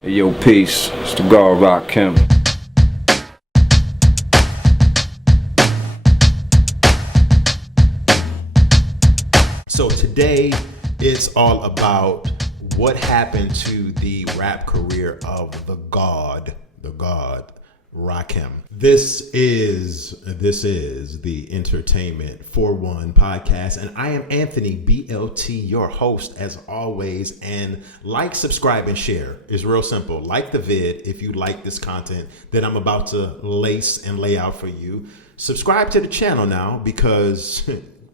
Hey, yo, peace. It's the God Rakim. So today it's all about what happened to the rap career of the God, Rakim. This is the Entertainment for One podcast, and I am Anthony BLT, your host as always. And like, subscribe, and share. It's real simple. Like the vid if you like this content that I'm about to lace and lay out for you. Subscribe to the channel now, because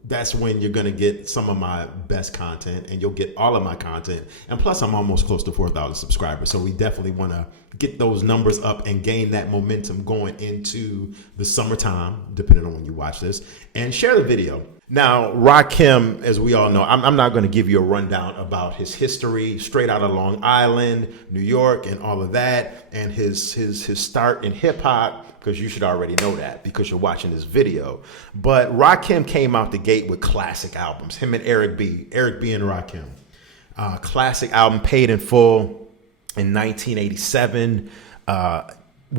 that's when you're going to get some of my best content, and you'll get all of my content. And plus, I'm almost close to 4,000 subscribers. So we definitely want to get those numbers up and gain that momentum going into the summertime, depending on when you watch this, and share the video. Now, Rakim, as we all know, I'm not going to give you a rundown about his history, straight out of Long Island, New York, and all of that, and his start in hip hop, because you should already know that because you're watching this video. But Rakim came out the gate with classic albums. Him and Eric B and Rakim. Classic album, Paid in Full, in 1987. I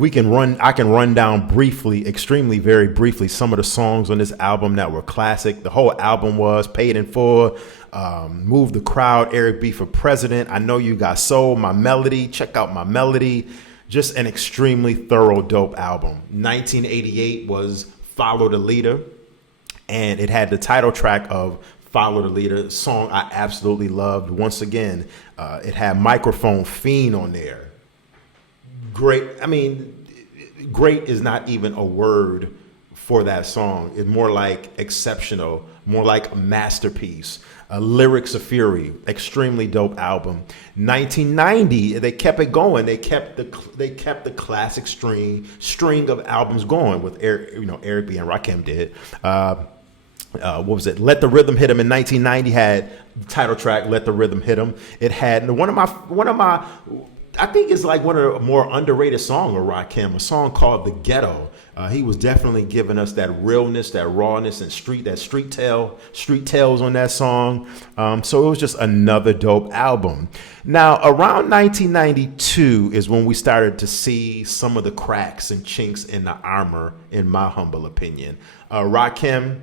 can run down briefly, extremely, very briefly, some of the songs on this album that were classic. The whole album was Paid in Full, Move the Crowd, Eric B for President, I Know You Got Soul, My Melody, check out My Melody. Just an extremely thorough, dope album. 1988 was Follow the Leader, and it had the title track of Follow the Leader, song I absolutely loved. Once again, it had Microphone Fiend on there. Great. I mean, great is not even a word for that song. It's more like exceptional, more like a masterpiece. Lyrics of Fury, extremely dope album. 1990, they kept it going. They kept the classic string of albums going with Eric B and Rakim did. What was it? Let the Rhythm Hit 'Em in 1990 had the title track Let the Rhythm Hit 'Em. It had one of my I think it's like one of the more underrated songs of Rakim, a song called The Ghetto. He was definitely giving us that realness, that rawness, and street tales on that song. So it was just another dope album. Now, around 1992 is when we started to see some of the cracks and chinks in the armor, in my humble opinion. Rakim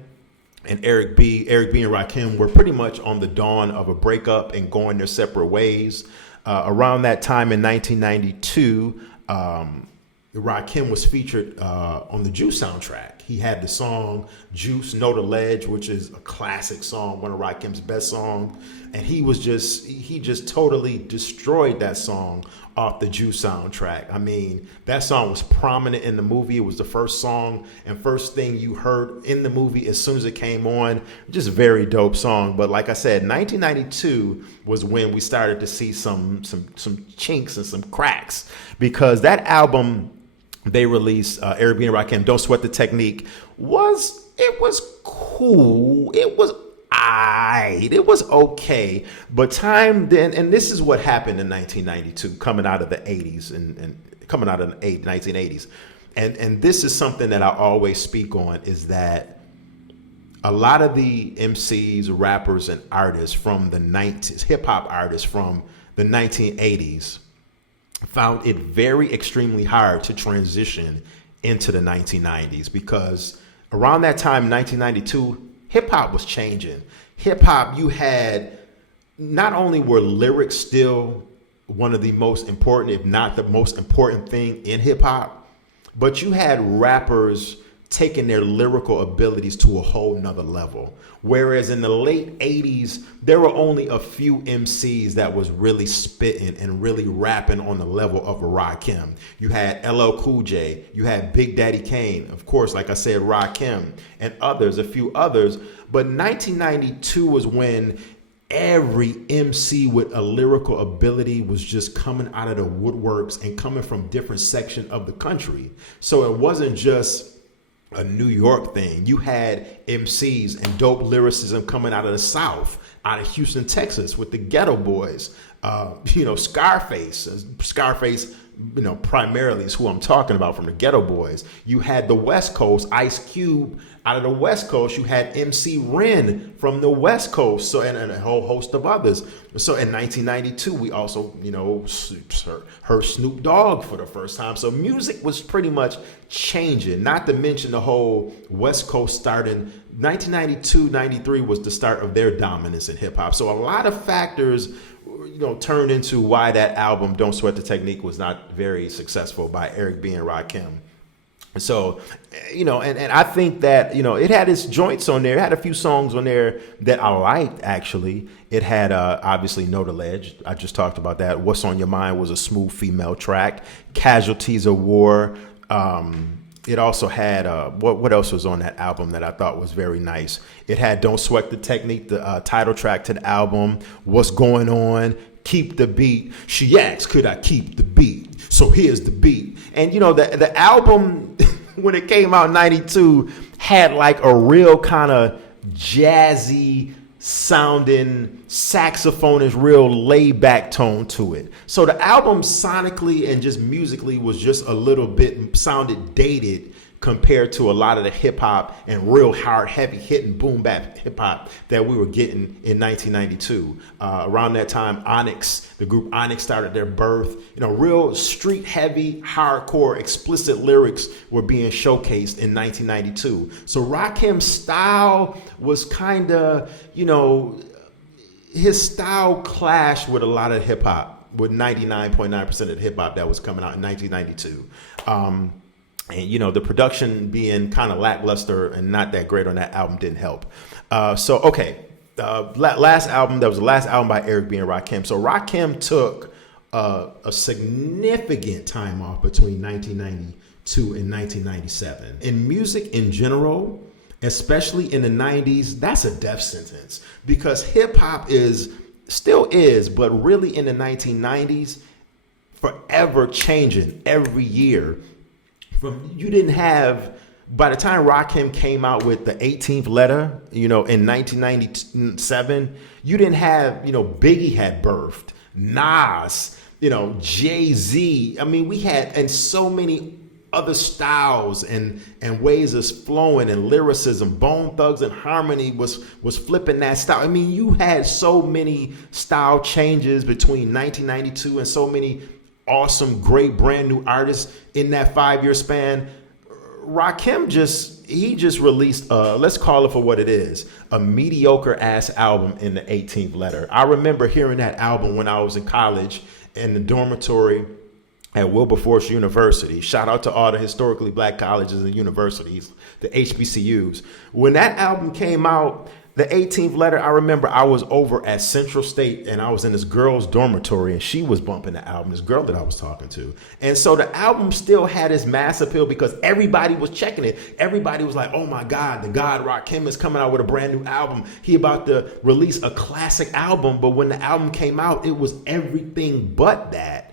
and Eric B and Rakim were pretty much on the dawn of a breakup and going their separate ways. Around that time in 1992, Rakim was featured on the Juice soundtrack. He had the song Juice, Know the Ledge, which is a classic song, one of Rakim's best songs. And he just totally destroyed that song off the Juice soundtrack. I mean, that song was prominent in the movie. It was the first song and first thing you heard in the movie as soon as it came on. Just very dope song. But like I said, 1992 was when we started to see some chinks and some cracks, because that album they released, Eric B and Rakim, Don't Sweat the Technique, was cool. It was aight. It was okay. But time then, and this is what happened in 1992, coming out of the 80s and coming out of the 1980s. And this is something that I always speak on, is that a lot of the MCs, rappers, and artists from the 90s, hip hop artists from the 1980s, found it very extremely hard to transition into the 1990s, because around that time, 1992, hip hop was changing. Hip hop, you had, not only were lyrics still one of the most important, if not the most important thing in hip hop, but you had rappers taking their lyrical abilities to a whole nother level. Whereas in the late 80s, there were only a few MCs that was really spitting and really rapping on the level of a Rakim. You had LL Cool J, you had Big Daddy Kane, of course, like I said, Rakim, and others, a few others. But 1992 was when every MC with a lyrical ability was just coming out of the woodworks and coming from different sections of the country. So it wasn't just a New York thing. You had MCs and dope lyricism coming out of the South, out of Houston, Texas, with the Ghetto Boys. Scarface, primarily is who I'm talking about from the Ghetto Boys. You had the West Coast, Ice Cube out of the West Coast. You had MC Ren from the West Coast, so and a whole host of others. So in 1992, we also, heard Snoop Dogg for the first time. So music was pretty much changing, not to mention the whole West Coast starting 1992, 93 was the start of their dominance in hip hop. So a lot of factors turned into why that album Don't Sweat the Technique was not very successful by Eric B and Rakim. So, and I think that, it had its joints on there. It had a few songs on there that I liked, actually. It had, obviously, Know the Ledge. I just talked about that. What's on Your Mind was a smooth female track. Casualties of War. It also had, what else was on that album that I thought was very nice? It had Don't Sweat the Technique, the title track to the album. What's Going On? Keep the Beat. She asked, could I keep the beat? So here's the beat. And, the album, when it came out in 92, had like a real kind of jazzy sounding saxophonish, real laid back tone to it. So the album sonically and just musically was just a little bit sounded dated compared to a lot of the hip hop and real hard, heavy hitting boom bap hip hop that we were getting in 1992. Around that time, the group Onyx started their birth. Real street heavy, hardcore, explicit lyrics were being showcased in 1992. So Rakim's style was kind of, his style clashed with a lot of hip hop, with 99.9% of the hip hop that was coming out in 1992. And, the production being kind of lackluster and not that great on that album didn't help. Last album, that was the last album by Eric B and Rakim. So Rakim took a significant time off between 1992 and 1997. In music in general, especially in the 90s, that's a death sentence because hip hop still is, but really in the 1990s, forever changing every year. You didn't have, by the time Rakim came out with the 18th letter, in 1997, you didn't have, Biggie had birthed, Nas, Jay-Z. I mean, we had, and so many other styles and ways of flowing and lyricism. Bone Thugs and Harmony was flipping that style. I mean, you had so many style changes between 1992 and so many awesome, great, brand new artists in that 5-year span. Rakim just released, let's call it for what it is, a mediocre ass album in the 18th letter. I remember hearing that album when I was in college in the dormitory at Wilberforce University. Shout out to all the historically black colleges and universities, the HBCUs. When that album came out, the 18th letter, I remember I was over at Central State and I was in this girl's dormitory and she was bumping the album, this girl that I was talking to. And so the album still had its mass appeal because everybody was checking it. Everybody was like, oh my God, the God Rakim is coming out with a brand new album. He about to release a classic album. But when the album came out, it was everything but that.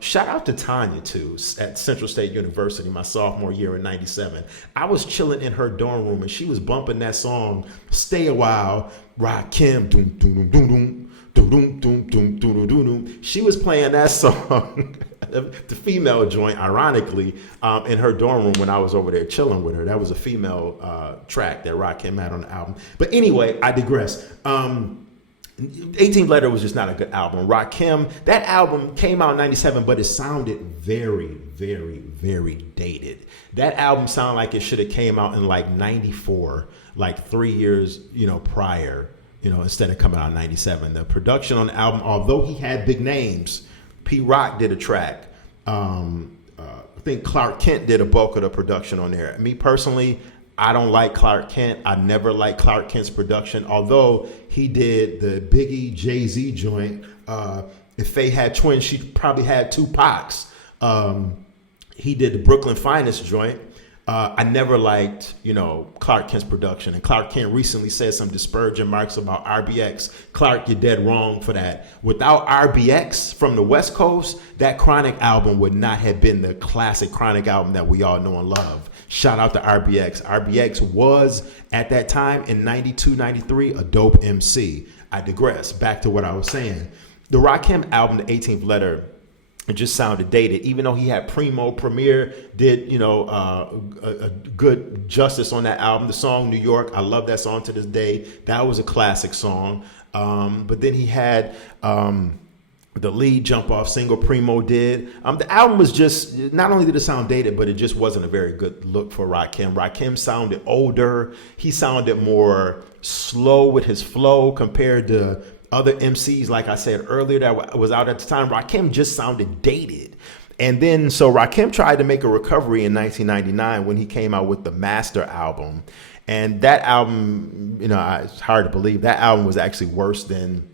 Shout out to Tanya too at Central State University, my sophomore year in 97. I was chilling in her dorm room and she was bumping that song, Stay a While, Rakim, doom, doom, doom, doom, doom, doom, doom, doom, doom, doom, doom. She was playing that song, the female joint, ironically, in her dorm room when I was over there chilling with her. That was a female track that Rakim had on the album. But anyway, I digress. 18th Letter was just not a good album. Rakim, that album came out in 97, but it sounded very, very, very dated. That album sounded like it should have came out in like 94, like 3 years, prior, instead of coming out in 97. The production on the album, although he had big names, P. Rock did a track. I think Clark Kent did a bulk of the production on there. Me personally, I don't like Clark Kent. I never liked Clark Kent's production, although he did the Biggie Jay-Z joint. If Faye had twins, she probably had two Pacs. He did the Brooklyn Finest joint. I never liked, Clark Kent's production. And Clark Kent recently said some disparaging remarks about RBX. Clark, you're dead wrong for that. Without RBX from the West Coast, that Chronic album would not have been the classic Chronic album that we all know and love. Shout out to RBX. RBX was, at that time, in 92, 93, a dope MC. I digress. Back to what I was saying. the Rakim album, The 18th Letter, it just sounded dated, even though he had Premier did, a good justice on that album. The song New York, I love that song to this day. That was a classic song. But then he had the lead jump off single Primo did. The album was just, not only did it sound dated, but it just wasn't a very good look for Rakim. Rakim sounded older. He sounded more slow with his flow compared to other MCs, like I said earlier, that was out at the time. Rakim just sounded dated. And then, so Rakim tried to make a recovery in 1999 when he came out with the Master album. And that album, it's hard to believe, that album was actually worse than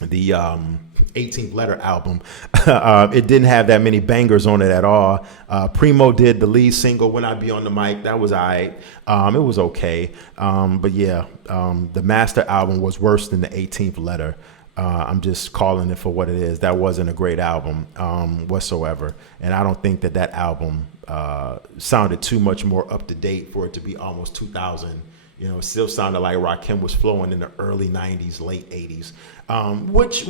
the 18th Letter album. It didn't have that many bangers on it at all. Primo did the lead single, When I Be on the Mic. That was all right. It was okay. But yeah, the Master album was worse than the 18th Letter. I'm just calling it for what it is. That wasn't a great album whatsoever. And I don't think that album sounded too much more up to date for it to be almost 2000. It still sounded like Rakim was flowing in the early 90s, late 80s, which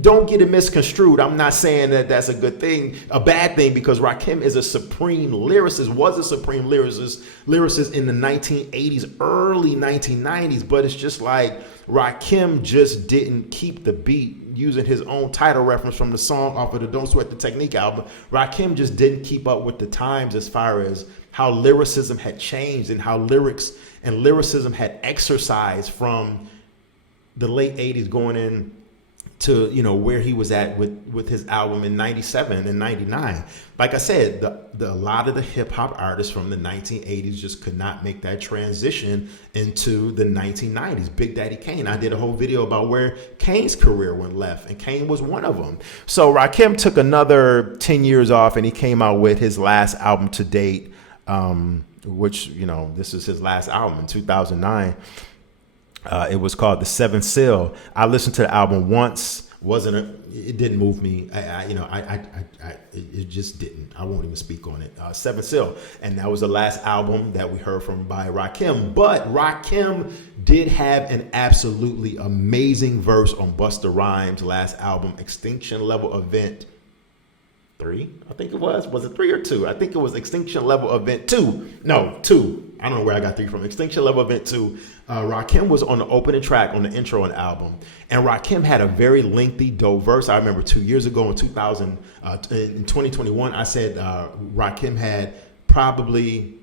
don't get it misconstrued. I'm not saying that that's a good thing, a bad thing, because Rakim is a supreme lyricist, was a supreme lyricist in the 1980s, early 1990s. But it's just like Rakim just didn't keep the beat, using his own title reference from the song off of the Don't Sweat the Technique album. Rakim just didn't keep up with the times as far as how lyricism had changed and how lyrics and lyricism had exercised from the late 80s going in to, where he was at with his album in 97 and 99. Like I said, a lot of the hip hop artists from the 1980s just could not make that transition into the 1990s. Big Daddy Kane, I did a whole video about where Kane's career went left, and Kane was one of them. So Rakim took another 10 years off, and he came out with his last album to date, which, this is his last album in 2009. It was called The Seventh Seal. I listened to the album once. It didn't move me. It just didn't. I won't even speak on it. Seventh Seal. And that was the last album that we heard from by Rakim. But Rakim did have an absolutely amazing verse on Busta Rhymes' last album, Extinction Level Event 3, I think it was. Was it 3 or 2? I think it was Extinction Level Event 2. No, 2. I don't know where I got 3 from. Extinction Level Event 2. Rakim was on the opening track on the intro on the album. And Rakim had a very lengthy, dope verse. I remember 2 years ago in 2021, I said Rakim had probably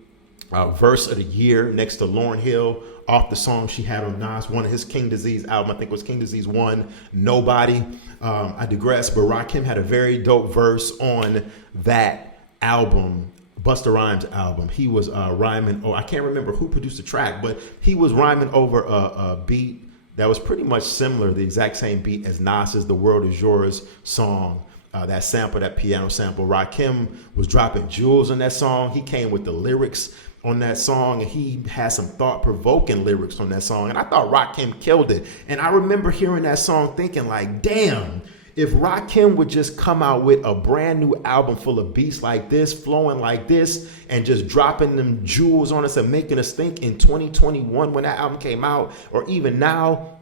verse of the year next to Lauryn Hill off the song she had on Nas, one of his King Disease album. I think it was King Disease 1, Nobody. I digress, but Rakim had a very dope verse on that album, Busta Rhymes album. He was rhyming, I can't remember who produced the track, but he was rhyming over a beat that was pretty much similar, the exact same beat as Nas's The World Is Yours song. That sample, that piano sample. Rakim was dropping jewels on that song. He came with the lyrics on that song, and he had some thought-provoking lyrics on that song. And I thought Rakim killed it. And I remember hearing that song thinking like, damn, if Rakim would just come out with a brand new album full of beats like this, flowing like this, and just dropping them jewels on us and making us think in 2021 when that album came out, or even now,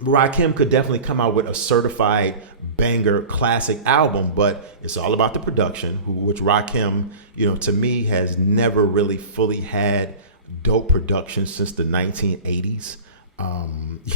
Rakim could definitely come out with a certified banger classic album. But it's all about the production, which Rakim, to me, has never really fully had dope production since the 1980s.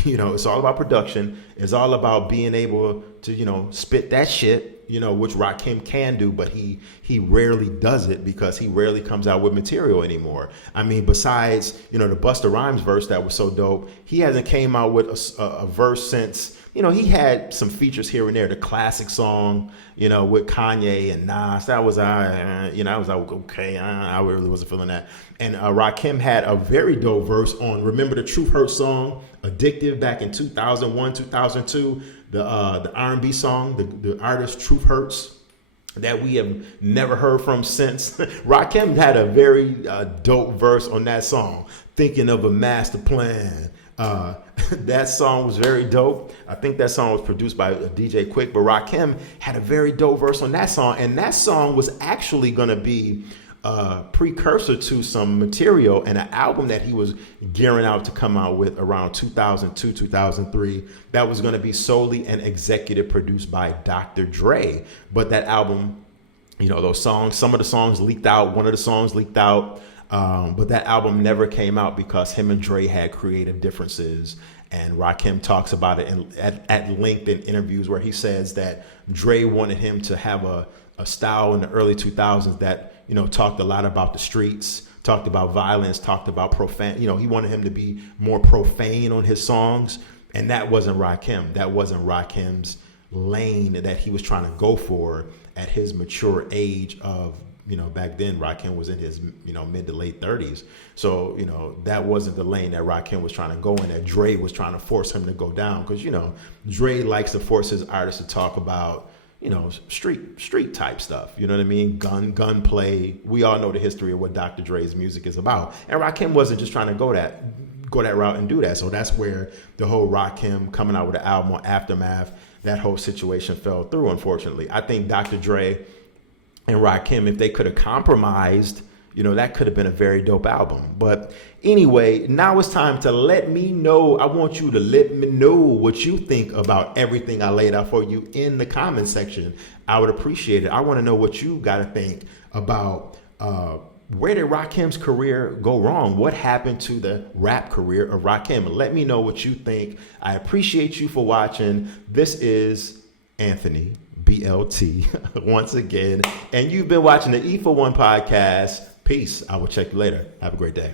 It's all about production. It's all about being able to, spit that shit, which Rakim can do, but he rarely does it because he rarely comes out with material anymore. I mean, besides, the Busta Rhymes verse that was so dope, he hasn't came out with a verse since, he had some features here and there, the classic song, with Kanye and Nas. That was, I was like, okay, I really wasn't feeling that. And Rakim had a very dope verse on Remember the Truth Hurts song, Addictive, back in 2001, 2002, the R&B song, the artist Truth Hurts, that we have never heard from since. Rakim had a very dope verse on that song, Thinking of a Master Plan. That song was very dope. I think that song was produced by DJ Quick, but Rakim had a very dope verse on that song, and that song was actually going to be precursor to some material and an album that he was gearing out to come out with around 2002, 2003, that was going to be solely and executive produced by Dr. Dre. But that album, those songs, some of the songs leaked out, one of the songs leaked out, but that album never came out because him and Dre had creative differences. And Rakim talks about it at length in interviews where he says that Dre wanted him to have a style in the early 2000s that, talked a lot about the streets, talked about violence, talked about profane. He wanted him to be more profane on his songs. And that wasn't Rakim. That wasn't Rakim's lane that he was trying to go for at his mature age of, back then Rakim was in his, mid to late 30s. So, that wasn't the lane that Rakim was trying to go in, that Dre was trying to force him to go down. Because, Dre likes to force his artists to talk about, street type stuff. You know what I mean? Gun play. We all know the history of what Dr. Dre's music is about. And Rakim wasn't just trying to go that route and do that. So that's where the whole Rakim coming out with the album on Aftermath, that whole situation fell through, unfortunately. I think Dr. Dre and Rakim, if they could have compromised, that could have been a very dope album. But anyway, now it's time to let me know. I want you to let me know what you think about everything I laid out for you in the comment section. I would appreciate it. I want to know what you got to think about where did Rakim's career go wrong? What happened to the rap career of Rakim? Let me know what you think. I appreciate you for watching. This is Anthony, BLT, once again. And you've been watching the E for One podcast. Peace. I will check you later. Have a great day.